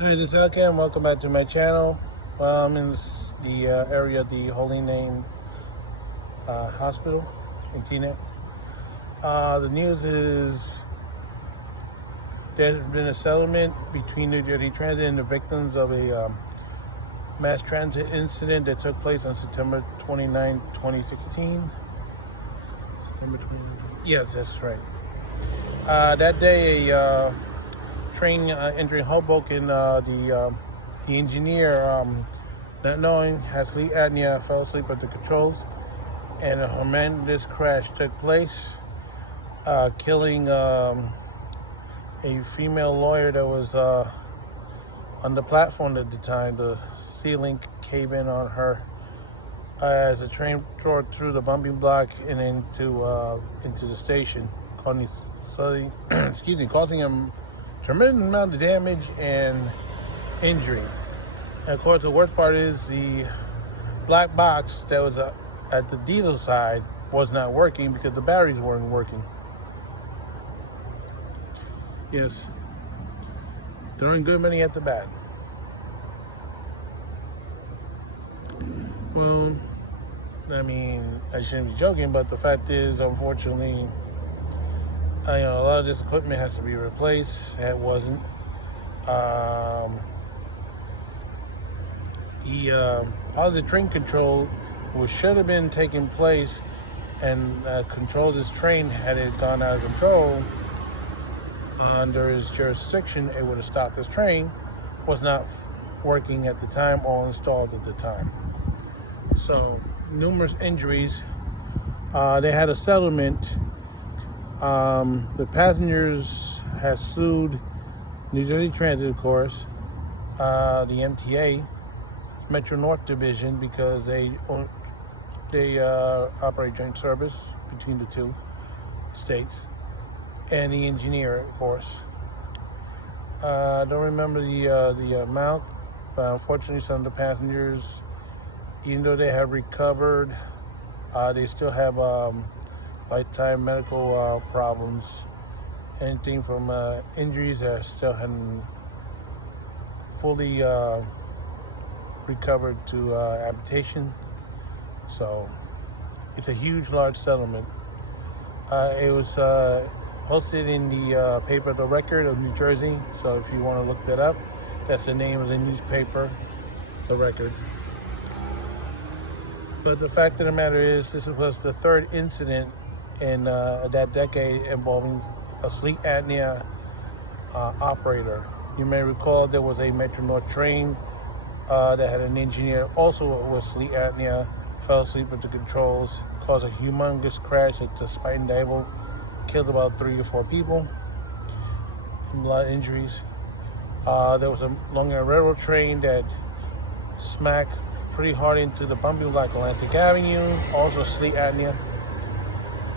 Hi, this is Alcam. Welcome back to my channel. Well, I'm in the area of the Holy Name Hospital in Teaneck. The news is there's been a settlement between New Jersey Transit and the victims of a mass transit incident that took place on September 29, 2016. September 29. Yes, that's right. That day, a train entering Hoboken, the engineer, not knowing, had sleep apnea, fell asleep at the controls, and a horrendous crash took place, killing a female lawyer that was on the platform at the time. The ceiling caved in on her as the train tore through the bumping block and into the station, causing him tremendous amount of damage and injury. And of course, the worst part is the black box that was at the diesel side was not working because the batteries weren't working. Yes, throwing good money at the bad. Well, I mean, I shouldn't be joking, but the fact is, unfortunately, a lot of this equipment has to be replaced. It wasn't. The positive train control, which should have been taking place and control this train, had it gone out of control under his jurisdiction, it would have stopped this train, was not working at the time or installed at the time. So, numerous injuries. They had a settlement. The passengers have sued New Jersey Transit, of course, the MTA, Metro North Division, because they operate joint service between the two states, and the engineer, of course. I don't remember the amount, but unfortunately, some of the passengers, even though they have recovered, they still have lifetime medical problems. Anything from injuries that still hadn't fully recovered to amputation. So it's a huge, large settlement. It was posted in the paper The Record of New Jersey. So if you want to look that up, that's the name of the newspaper, The Record. But the fact of the matter is, this was the third incident in that decade involving a sleep apnea operator. You may recall there was a Metro North train that had an engineer also with sleep apnea, fell asleep at the controls, caused a humongous crash at the Spite and Dable, killed about 3 to 4 people, a lot of injuries. There was a Long Island Railroad train that smacked pretty hard into the bumping block Atlantic Avenue, also sleep apnea.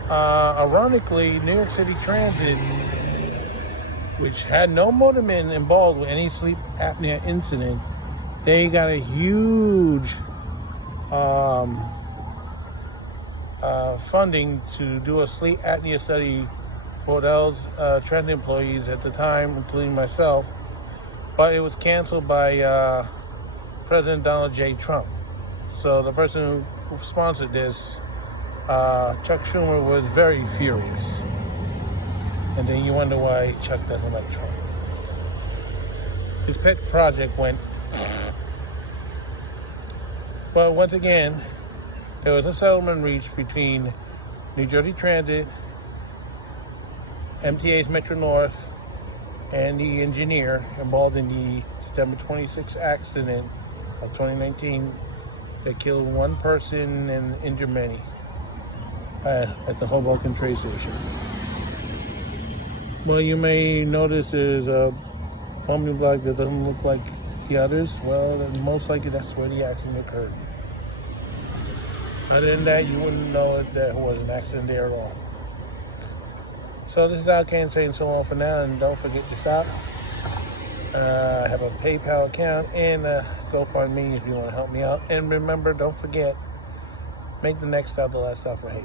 Ironically, New York City Transit, which had no motorman involved with any sleep apnea incident, they got a huge funding to do a sleep apnea study for those transit employees at the time, including myself, but it was canceled by President Donald J. Trump. So the person who sponsored this, Chuck Schumer, was very furious. And then you wonder why Chuck doesn't like Trump. His pet project went. But once again, there was a settlement reached between New Jersey Transit, MTA's Metro North, and the engineer involved in the September 26th accident of 2019 that killed one person and injured many at the Hoboken train station. Well, you may notice there's a bumping block that doesn't look like the others. Well, most likely that's where the accident occurred. Other than that, you wouldn't know that there was an accident there at all. So this is Alcan saying so long for now, and don't forget to shop. I have a PayPal account and GoFundMe if you want to help me out. And remember, don't forget, make the next stop the last stop for hate.